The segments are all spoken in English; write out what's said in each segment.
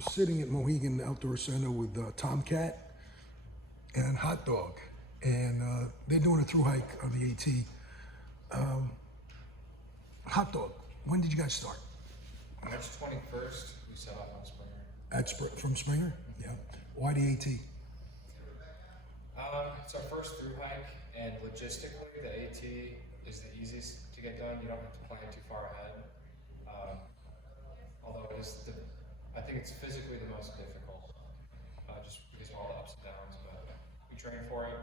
Sitting at Mohegan Outdoor Center with Tomcat and Hot Dog, and they're doing a through hike of the AT. Hot Dog, when did you guys start? March 21st, we set off on Springer. From Springer? Yeah. Why the AT? It's our first through hike, and logistically, the AT is the easiest to get done. You don't have to plan too far ahead. Although it is I think it's physically the most difficult, just because of all the ups and downs. But we train for it.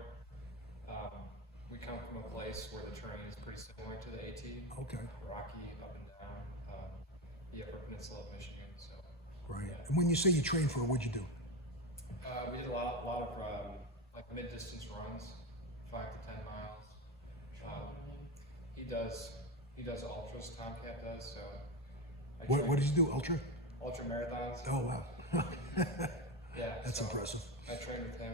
We come from a place where the terrain is pretty similar to the AT. Okay. Rocky, up and down, the Upper Peninsula of Michigan. So. Right. Yeah. And when you say you train for it, what'd you do? We did a lot of like mid-distance runs, 5 to 10 miles. He does ultras. Tomcat does. So. What does he do? Ultra? Ultra marathons. Oh wow. Yeah. That's so impressive. I trained with him.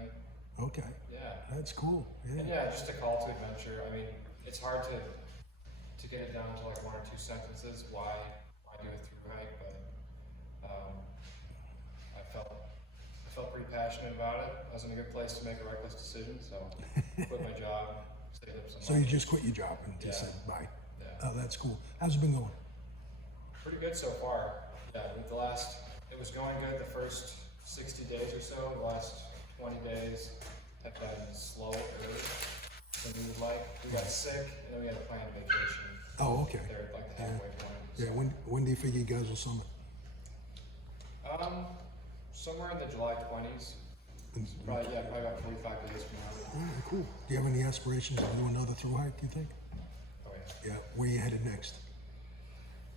Okay. Yeah. That's cool. Yeah. And yeah, just a call to adventure. I mean, it's hard to get it down to like 1 or 2 sentences why do a through hike, but I felt pretty passionate about it. I was in a good place to make a reckless decision, so quit my job, saved up some So money. you just quit your job and just Yeah. said bye. Yeah. Oh, that's cool. How's it been going? Pretty good so far. Yeah, with it was going good the first 60 days or so. The last 20 days have been slower than we would like. We got sick, and then we had a planned vacation. Oh, okay. They're at like the halfway point. Yeah. When do you figure you guys will summit? Somewhere in the July 20s. Probably about 45 days from now. Yeah, cool. Do you have any aspirations to do another through hike, you think? Oh yeah. Yeah. Where you headed next?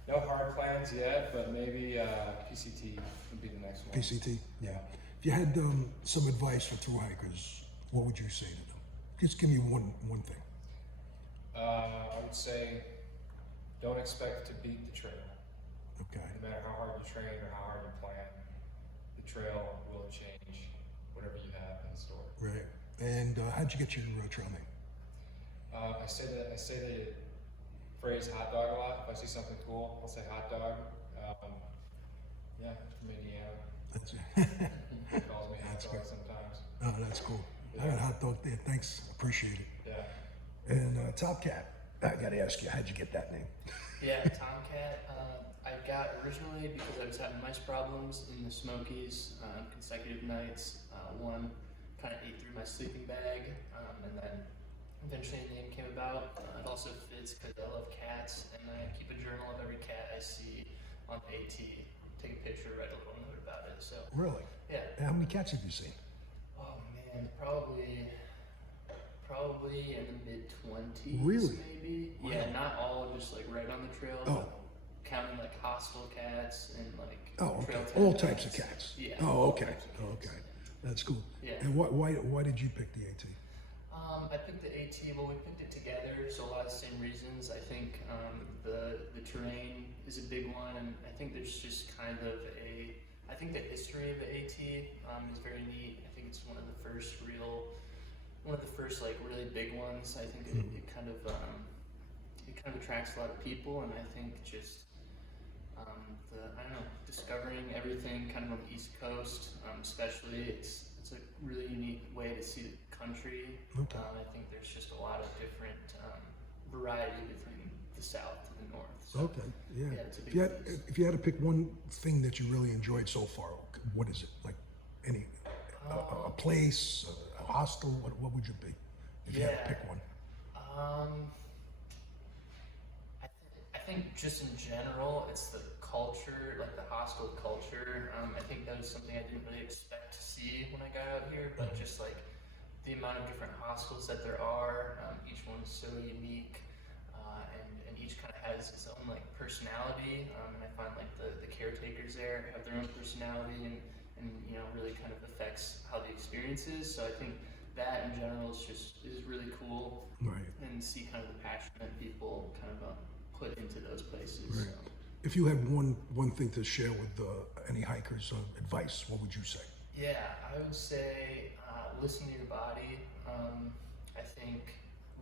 No hard plans yet, but maybe PCT would be the next one. PCT? Yeah. If you had some advice for through hikers, what would you say to them? Just give me one thing. I would say don't expect to beat the trail. Okay. No matter how hard you train or how hard you plan, the trail will change whatever you have in store. Right. And how'd you get your trail name? I say the phrase hot dog a lot. If I see something cool, I'll say hot dog. Yeah, from Indiana. That's it. He calls me hot That's dog good. sometimes. Oh, that's cool. I got a hot dog there. Thanks. Appreciate it. Yeah. And Tomcat, I got to ask you, how'd you get that name? Yeah, Tomcat. I got originally because I was having mice problems in the Smokies, consecutive nights. One kind of ate through my sleeping bag, and then eventually a name came about. It also fits because I love cats, and I keep a journal of every cat I see on the AT. Take a picture, write a little note about it. So Really? yeah. And how many cats have you seen? Oh man, probably in the mid-20s. Really? Maybe. Wow. Yeah, not all just like right on the trail. Oh. But counting like hostile cats and like Oh, okay. trail All cats. types of cats. Yeah. Oh, all okay. types of Oh, cats. okay. That's cool. Yeah. And why did you pick the AT? I picked the AT. Well, we picked it together, so a lot of the same reasons. I think the terrain is a big one, and I think there's just kind of I think the history of the AT is very neat. I think it's one of the first like really big ones. I think it kind of attracts a lot of people, and I think just I don't know, discovering everything kind of on the East Coast, especially it's a really unique way to see the country. Okay. I think there's just a lot of different variety between the South and the North. So, Okay. Yeah. Yeah, it's a big piece. If you had to pick one thing that you really enjoyed so far, what is it? Like a place, a hostel? What would you be if you had to Yeah. pick one? I think just in general, it's the culture, like the hostel culture. I think that was something I didn't really expect to see when I got out here, but just like the amount of different hostels that there are, each one's so unique, and each kind of has its own like personality. And I find like the caretakers there have their own personality, and you know really kind of affects how the experience is. So I think that in general is really cool, Right. and see kind of the passion that people kind of put into those places. Right. So. If you had one thing to share with any hikers, advice, what would you say? Yeah, I would say listen to your body. I think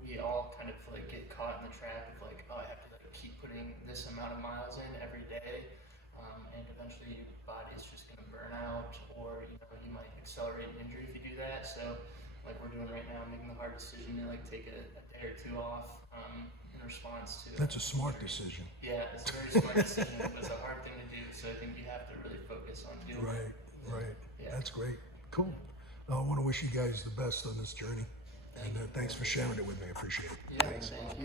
we all kind of like get caught in the trap of like, oh, I have to like keep putting this amount of miles in every day. and eventually your body's just going to burn out, or you might accelerate an injury if you do that. So, like we're doing right now, making the hard decision to like take a day or two off in response to. That's a smart decision. Yeah, it's a very smart decision, but it's a hard thing to do. So I think you have to really focus on doing it. Right. Yeah. That's great. Cool. I want to wish you guys the best on this journey. And thanks for sharing it with me. I appreciate it. Yeah, thank you.